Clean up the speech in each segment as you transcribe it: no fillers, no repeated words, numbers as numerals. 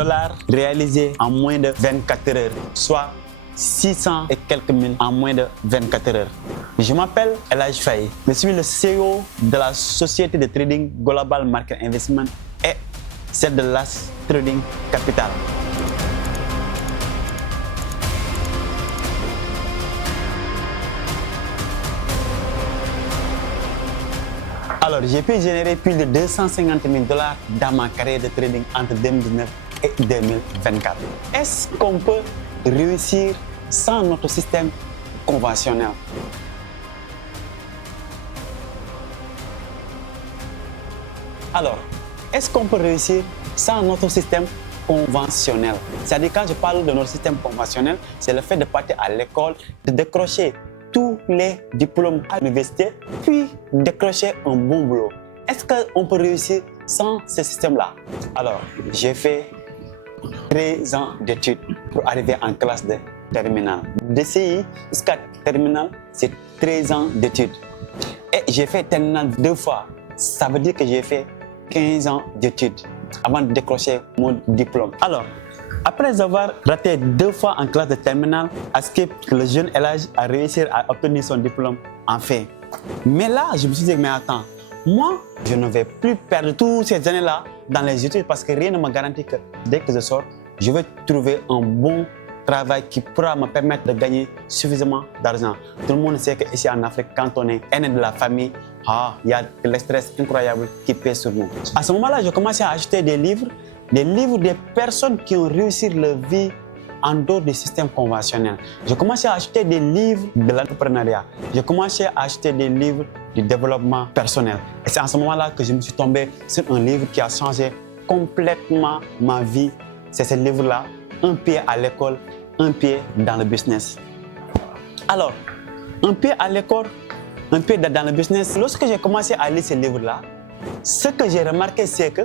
dollars réalisés en moins de 24 heures, soit 600 et quelques mille en moins de 24 heures. Je m'appelle El Hadj Faye. Je suis le CEO de la société de trading Global Market Investment et celle de Las Trading Capital. Alors, j'ai pu générer plus de 250 000 dollars dans ma carrière de trading entre 2019 et 2024. Est-ce qu'on peut réussir sans notre système conventionnel? Alors, est-ce qu'on peut réussir sans notre système conventionnel? C'est-à-dire, quand je parle de notre système conventionnel, c'est le fait de partir à l'école, de décrocher tous les diplômes à l'université, puis décrocher un bon boulot. Est-ce qu'on peut réussir sans ce système-là? Alors, j'ai fait 13 ans d'études pour arriver en classe de terminale. De CI jusqu'à terminale, c'est 13 ans d'études. Et j'ai fait terminale 2 fois. Ça veut dire que j'ai fait 15 ans d'études avant de décrocher mon diplôme. Alors, après avoir raté 2 fois en classe de terminale, est-ce que le jeune El Hadj a réussi à obtenir son diplôme? Enfin. Mais là, je me suis dit, mais attends, moi, je ne vais plus perdre toutes ces années-là dans les études parce que rien ne me garantit que dès que je sors, je vais trouver un bon travail qui pourra me permettre de gagner suffisamment d'argent. Tout le monde sait qu'ici en Afrique, quand on est aîné de la famille, il y a le stress incroyable qui pèse sur nous. À ce moment-là, j'ai commencé à acheter des livres des personnes qui ont réussi leur vie en dehors du système conventionnel. J'ai commencé à acheter des livres de l'entrepreneuriat. J'ai commencé à acheter des livres du développement personnel. Et c'est à ce moment-là que je me suis tombé sur un livre qui a changé complètement ma vie. C'est ce livre-là, Un pied à l'école, un pied dans le business. Alors, un pied à l'école, un pied dans le business. Lorsque j'ai commencé à lire ce livre-là, ce que j'ai remarqué, c'est que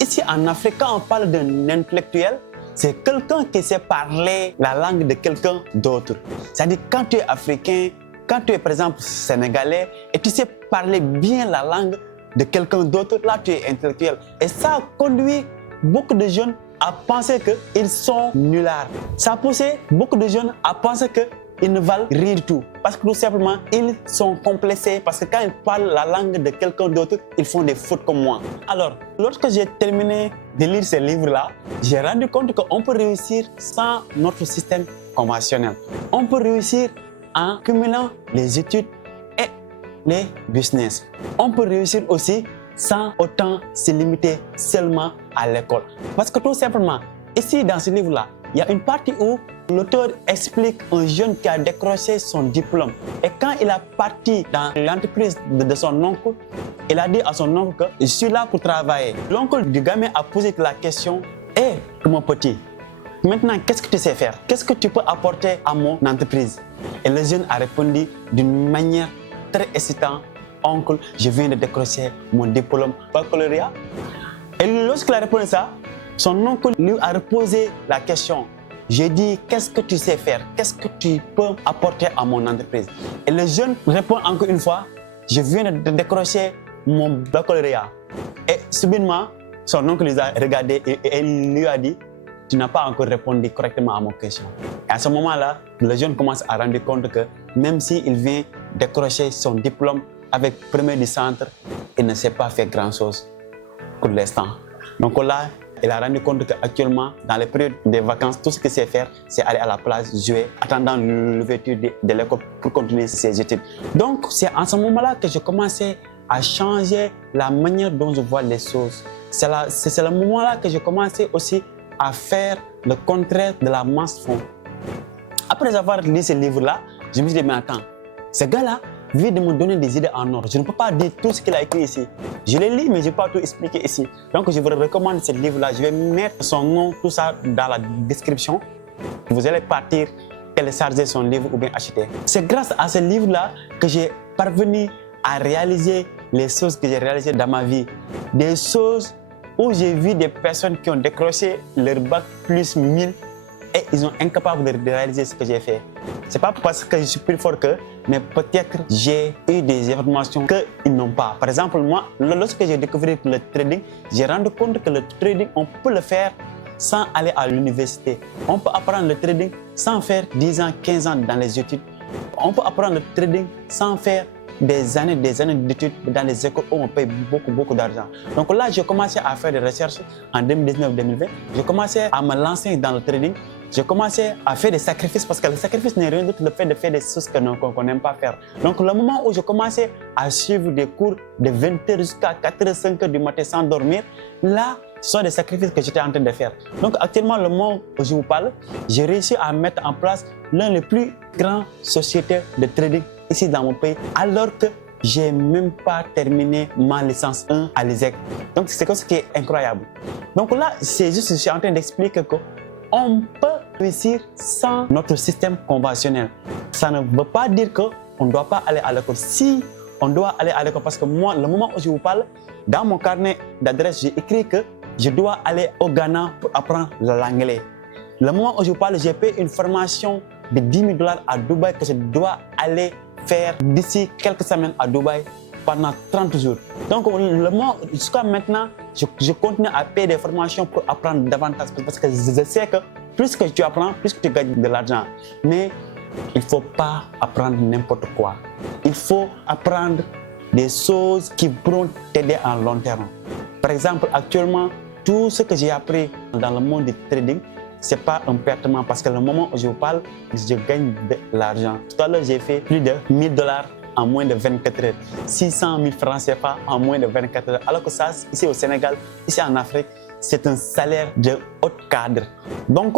ici en Afrique, quand on parle d'un intellectuel, c'est quelqu'un qui sait parler la langue de quelqu'un d'autre. C'est-à-dire, quand tu es africain, quand tu es par exemple sénégalais, et tu sais parler bien la langue de quelqu'un d'autre, là tu es intellectuel. Et ça conduit beaucoup de jeunes à penser qu'ils sont nullards. Ça a poussé beaucoup de jeunes à penser qu'ils ne valent rien du tout. Parce que tout simplement, ils sont complexés. Parce que quand ils parlent la langue de quelqu'un d'autre, ils font des fautes comme moi. Alors, lorsque j'ai terminé de lire ce livre-là, j'ai rendu compte qu'on peut réussir sans notre système conventionnel. On peut réussir en cumulant les études et les business. On peut réussir aussi sans autant se limiter seulement à l'école. Parce que tout simplement, ici dans ce livre-là, il y a une partie où l'auteur explique un jeune qui a décroché son diplôme. Et quand il est parti dans l'entreprise de son oncle, il a dit à son oncle que je suis là pour travailler. L'oncle du gamin a posé la question, hé, mon petit, maintenant qu'est-ce que tu sais faire? Qu'est-ce que tu peux apporter à mon entreprise? Et le jeune a répondu d'une manière très excitante, oncle, je viens de décrocher mon diplôme baccalauréat. Et lorsqu'il a répondu ça, son oncle lui a reposé la question. J'ai dit, qu'est-ce que tu sais faire? Qu'est-ce que tu peux apporter à mon entreprise? Et le jeune répond encore une fois, je viens de décrocher mon baccalauréat. Et subitement, son oncle lui a regardé et lui a dit, tu n'as pas encore répondu correctement à mon question. Et à ce moment-là, le jeune commence à rendre compte que même s'il vient décrocher son diplôme avec premier du centre, il ne sait pas faire grand-chose pour l'instant. Donc là, il a rendu compte qu'actuellement, dans les périodes des vacances, tout ce qu'il sait faire, c'est aller à la plage, jouer, attendant l'ouverture de l'école pour continuer ses études. Donc, c'est à ce moment-là que j'ai commencé à changer la manière dont je vois les choses. C'est le moment-là que j'ai commencé aussi à faire le contraire de la masse fond. Après avoir lu ce livre-là, je me suis dit, mais attends, ce gars-là vient de me donner des idées en ordre. Je ne peux pas dire tout ce qu'il a écrit ici. Je l'ai lu, mais je ne peux pas tout expliquer ici. Donc, je vous recommande ce livre-là. Je vais mettre son nom, tout ça, dans la description. Vous allez partir, télécharger son livre ou bien acheter. C'est grâce à ce livre-là que j'ai parvenu à réaliser les choses que j'ai réalisées dans ma vie. Des choses où j'ai vu des personnes qui ont décroché leur bac plus 1000 et ils sont incapables de réaliser ce que j'ai fait. C'est pas parce que je suis plus fort qu'eux, mais peut-être j'ai eu des informations qu'ils n'ont pas. Par exemple, moi, lorsque j'ai découvert le trading, j'ai rendu compte que le trading, on peut le faire sans aller à l'université. On peut apprendre le trading sans faire 10 ans, 15 ans dans les études. On peut apprendre le trading sans faire des années d'études dans les écoles où on paye beaucoup d'argent. Donc là, j'ai commencé à faire des recherches en 2019-2020. J'ai commencé à me lancer dans le trading. J'ai commencé à faire des sacrifices parce que le sacrifice n'est rien d'autre que le fait de faire des choses qu'on n'aime pas faire. Donc le moment où j'ai commencé à suivre des cours de 20h jusqu'à 4h, 5h du matin sans dormir, là, ce sont des sacrifices que j'étais en train de faire. Donc actuellement, le moment où je vous parle, j'ai réussi à mettre en place l'un des plus grands sociétés de trading ici dans mon pays, alors que j'ai même pas terminé ma licence 1 à l'ISEC. Donc c'est ce qui est incroyable. Donc là, c'est juste, je suis en train d'expliquer qu'on peut réussir sans notre système conventionnel. Ça ne veut pas dire qu'on ne doit pas aller à l'école. Si on doit aller à l'école, parce que moi, le moment où je vous parle, dans mon carnet d'adresse, j'ai écrit que je dois aller au Ghana pour apprendre l'anglais. Le moment où je vous parle, j'ai payé une formation de $10 000 à Dubaï que je dois aller faire d'ici quelques semaines à Dubaï pendant 30 jours. Donc, le moment, jusqu'à maintenant, je continue à payer des formations pour apprendre davantage parce que je sais que plus que tu apprends, plus que tu gagnes de l'argent. Mais il ne faut pas apprendre n'importe quoi. Il faut apprendre des choses qui pourront t'aider en long terme. Par exemple, actuellement, tout ce que j'ai appris dans le monde du trading, ce n'est pas un pertement parce que le moment où je vous parle, je gagne de l'argent. Tout à l'heure, j'ai fait plus de $1000 en moins de 24 heures. 600 000 francs CFA en moins de 24 heures. Alors que ça, ici au Sénégal, ici en Afrique, c'est un salaire de haut cadre. Donc,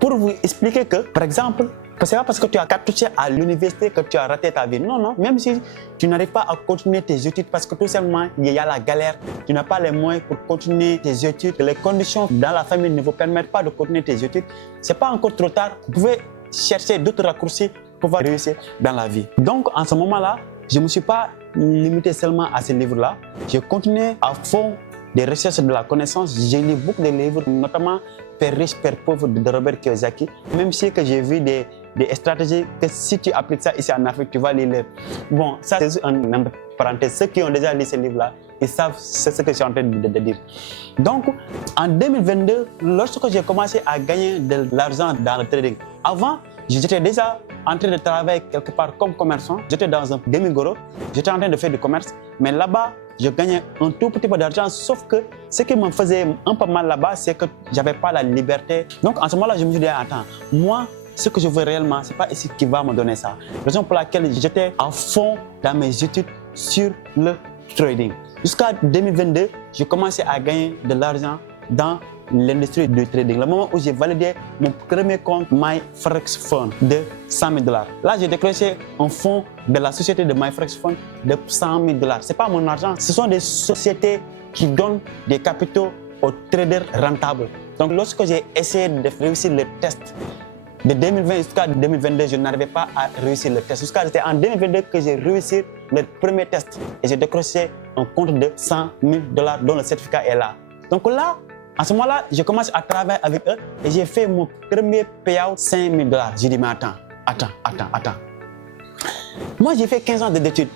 pour vous expliquer que, par exemple, ce n'est pas parce que tu as cartouché à l'université que tu as raté ta vie. Non, non. Même si tu n'arrives pas à continuer tes études parce que tout simplement, il y a la galère, tu n'as pas les moyens pour continuer tes études, les conditions dans la famille ne vous permettent pas de continuer tes études, ce n'est pas encore trop tard. Vous pouvez chercher d'autres raccourcis pour pouvoir réussir dans la vie. Donc, en ce moment-là, je ne me suis pas limité seulement à ces livres-là. J'ai continué à fond des recherches de la connaissance. J'ai lu beaucoup de livres, notamment Père riche, Père pauvre de Robert Kiyosaki. Même si que j'ai vu des stratégies que si tu appliques ça ici en Afrique, tu vas les lire. Bon, ça c'est une parenthèse. Ceux qui ont déjà lu ces livres-là, ils savent ce que je suis en train de dire. Donc, en 2022, lorsque j'ai commencé à gagner de l'argent dans le trading, avant, j'étais déjà en train de travailler quelque part comme commerçant. J'étais dans un demi-goro, j'étais en train de faire du commerce, mais là-bas, je gagnais un tout petit peu d'argent, sauf que ce qui me faisait un peu mal là-bas, c'est que je n'avais pas la liberté. Donc, en ce moment-là, je me suis dit, attends, moi, ce que je veux réellement, ce n'est pas ici qui va me donner ça. Raison pour laquelle j'étais à fond dans mes études sur le trading. Jusqu'à 2022, j'ai commencé à gagner de l'argent dans l'industrie du trading. Le moment où j'ai validé mon premier compte MyForex Fund de $100 000. Là, j'ai décroché un fonds de la société de MyForex Fund de $100 000. Ce n'est pas mon argent. Ce sont des sociétés qui donnent des capitaux aux traders rentables. Donc, lorsque j'ai essayé de réussir le test de 2020 jusqu'à 2022, je n'arrivais pas à réussir le test. C'était en 2022 que j'ai réussi le premier test et j'ai décroché un compte de $100 000 dont le certificat est là. Donc là, en ce moment-là, je commence à travailler avec eux et j'ai fait mon premier payout $5 000. J'ai dit, mais attends. Moi, j'ai fait 15 ans d'études.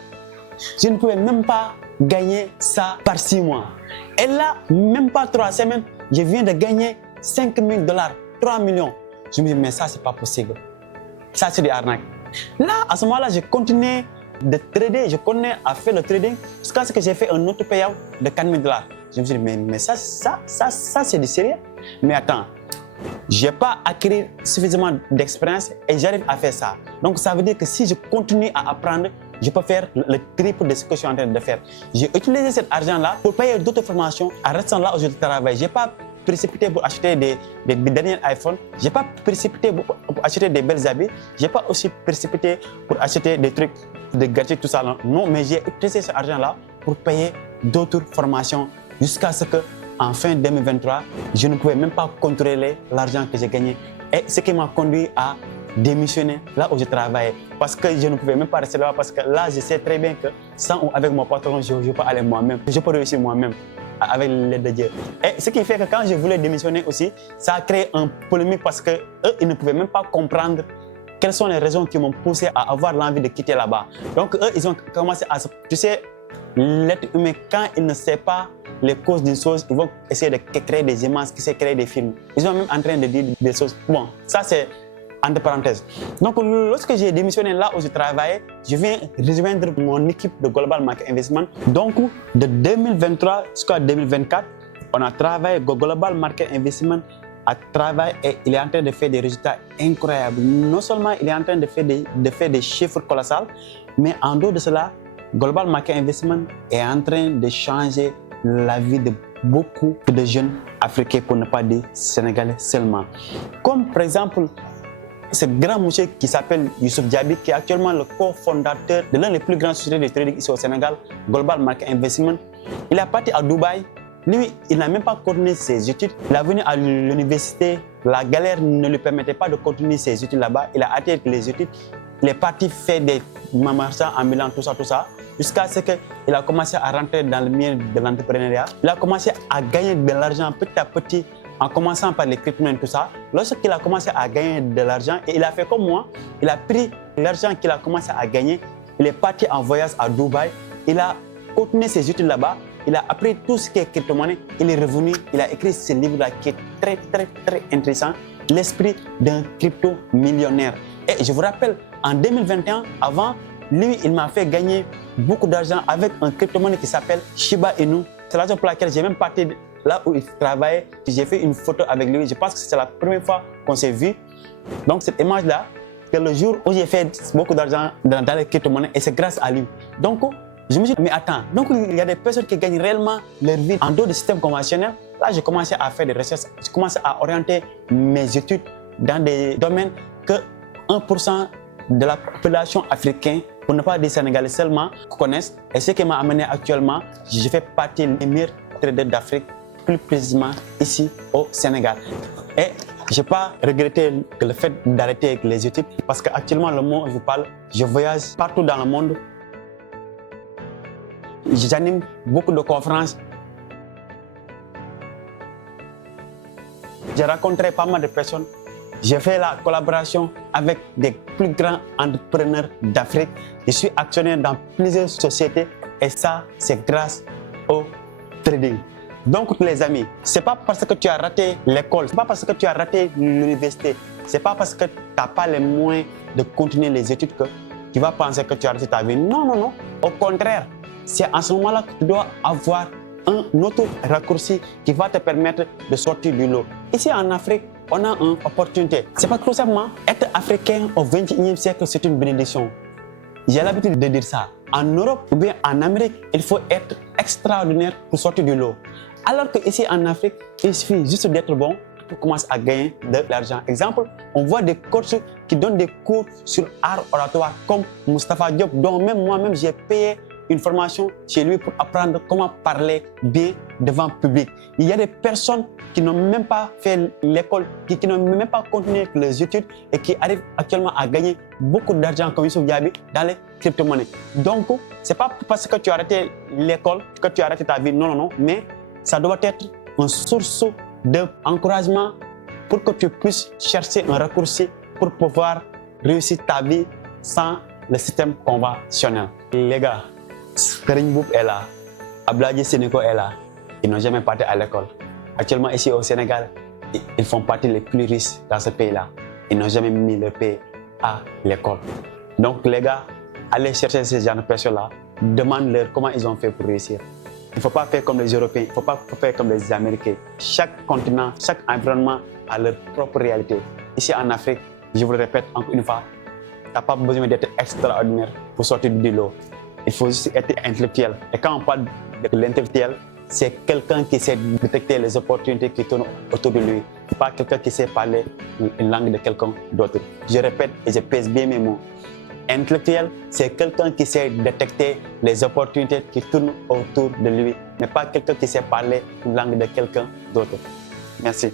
Je ne pouvais même pas gagner ça par 6 mois. Et là, même pas 3 semaines, je viens de gagner $5 000, 3 millions. Je me dis, mais ça, c'est pas possible. Ça, c'est des arnaques. Là, à ce moment-là, j'ai continué de trader, je continué à faire le trading jusqu'à ce que j'ai fait un autre payout de $4 000. Je me suis dit, mais ça c'est du sérieux. Mais attends, je n'ai pas acquis suffisamment d'expérience et j'arrive à faire ça. Donc, ça veut dire que si je continue à apprendre, je peux faire le triple de ce que je suis en train de faire. J'ai utilisé cet argent-là pour payer d'autres formations en restant là où je travaille. Je n'ai pas précipité pour acheter des derniers iPhones. Je n'ai pas précipité pour acheter des belles habits. Je n'ai pas aussi précipité pour acheter des trucs, des gadgets, tout ça. Non, mais j'ai utilisé cet argent-là pour payer d'autres formations jusqu'à ce qu'en fin 2023, je ne pouvais même pas contrôler l'argent que j'ai gagné. Et ce qui m'a conduit à démissionner là où je travaillais. Parce que je ne pouvais même pas rester là, parce que là, je sais très bien que sans ou avec mon patron, je peux aller moi-même. Je peux réussir moi-même avec l'aide de Dieu. Et ce qui fait que quand je voulais démissionner aussi, ça a créé un polémique parce qu'eux, ils ne pouvaient même pas comprendre quelles sont les raisons qui m'ont poussé à avoir l'envie de quitter là-bas. Donc eux, ils ont commencé à... Tu sais, l'être humain, quand il ne sait pas les causes d'une chose, ils vont essayer de créer des images, créer des films. Ils sont même en train de dire des choses. Bon, ça c'est entre parenthèses. Donc, lorsque j'ai démissionné là où je travaillais, je viens rejoindre mon équipe de Global Market Investment. Donc, de 2023 jusqu'à 2024, on a travaillé, Global Market Investment a travaillé et il est en train de faire des résultats incroyables. Non seulement il est en train de faire des chiffres colossaux, mais en dehors de cela, Global Market Investment est en train de changer la vie de beaucoup de jeunes africains, pour ne pas dire sénégalais seulement. Comme par exemple, ce grand monsieur qui s'appelle Youssouf Diaby, qui est actuellement le cofondateur de l'un des plus grands sociétés de trading ici au Sénégal, Global Market Investment. Il est parti à Dubaï. Lui, il n'a même pas continué ses études. Il est venu à l'université. La galère ne lui permettait pas de continuer ses études là-bas. Il a arrêté les études. Il est parti faire des marchands en Milan, tout ça, jusqu'à ce qu'il a commencé à rentrer dans le milieu de l'entrepreneuriat. Il a commencé à gagner de l'argent petit à petit, en commençant par les crypto-monnaies, tout ça. Lorsqu'il a commencé à gagner de l'argent, et il a fait comme moi, il a pris l'argent qu'il a commencé à gagner, il est parti en voyage à Dubaï, il a continué ses études là-bas, il a appris tout ce qui est crypto-monnaie, il est revenu, il a écrit ce livre-là qui est très intéressant, L'esprit d'un crypto-millionnaire. Et je vous rappelle, en 2021, avant, lui, il m'a fait gagner beaucoup d'argent avec un crypto-monnaie qui s'appelle Shiba Inu. C'est la raison pour laquelle j'ai même parti là où il travaillait, j'ai fait une photo avec lui. Je pense que c'est la première fois qu'on s'est vu. Donc cette image-là, c'est le jour où j'ai fait beaucoup d'argent dans les crypto-monnaies et c'est grâce à lui. Donc je me suis dit, mais attends, donc il y a des personnes qui gagnent réellement leur vie en dehors du système conventionnel. Là, j'ai commencé à faire des recherches, j'ai commencé à orienter mes études dans des domaines que 1% de la population africaine, pour ne pas dire sénégalais seulement, connaissent. Et ce qui m'a amené actuellement, je fais partie des meilleurs traders d'Afrique, plus précisément ici au Sénégal. Et je n'ai pas regretté le fait d'arrêter avec les études parce qu'actuellement, le moment où je vous parle, je voyage partout dans le monde. J'anime beaucoup de conférences. J'ai rencontré pas mal de personnes. J'ai fait la collaboration avec des plus grands entrepreneurs d'Afrique. Je suis actionnaire dans plusieurs sociétés et ça, c'est grâce au trading. Donc, les amis, ce n'est pas parce que tu as raté l'école, ce n'est pas parce que tu as raté l'université, ce n'est pas parce que tu n'as pas les moyens de continuer les études que tu vas penser que tu as raté ta vie. Non, non, non. Au contraire, c'est en ce moment-là que tu dois avoir un autre raccourci qui va te permettre de sortir du lot. Ici en Afrique, on a une opportunité. C'est pas tout simplement être africain au XXIe siècle, c'est une bénédiction. J'ai l'habitude de dire ça. En Europe ou bien en Amérique, il faut être extraordinaire pour sortir du lot. Alors qu'ici en Afrique, il suffit juste d'être bon pour commencer à gagner de l'argent. Exemple, on voit des coachs qui donnent des cours sur art oratoire comme Moustapha Diop, dont même moi-même j'ai payé une formation chez lui pour apprendre comment parler bien devant le public. Il y a des personnes qui n'ont même pas fait l'école, qui n'ont même pas continué les études et qui arrivent actuellement à gagner beaucoup d'argent comme Youssouf Diaby dans les crypto-monnaies. Donc, ce n'est pas parce que tu as arrêté l'école que tu as arrêté ta vie, non, non, non, mais ça doit être une source d'encouragement pour que tu puisses chercher un raccourci pour pouvoir réussir ta vie sans le système conventionnel. Les gars, Serigne Mboup est là, Abdoulaye Sénéco est là, ils n'ont jamais parti à l'école. Actuellement ici au Sénégal, ils font partie les plus riches dans ce pays-là. Ils n'ont jamais mis leur pays à l'école. Donc les gars, allez chercher ces gens de personnes-là, demande-leur comment ils ont fait pour réussir. Il ne faut pas faire comme les Européens, il ne faut pas faire comme les Américains. Chaque continent, chaque environnement a leur propre réalité. Ici en Afrique, je vous le répète encore une fois, tu n'as pas besoin d'être extraordinaire pour sortir du lot. Il faut juste être intellectuel. Et quand on parle de l'intellectuel, c'est quelqu'un qui sait détecter les opportunités qui tournent autour de lui. Pas quelqu'un qui sait parler une langue de quelqu'un d'autre. Je répète et je pèse bien mes mots. Intellectuel, c'est quelqu'un qui sait détecter les opportunités qui tournent autour de lui, mais pas quelqu'un qui sait parler une langue de quelqu'un d'autre. Merci.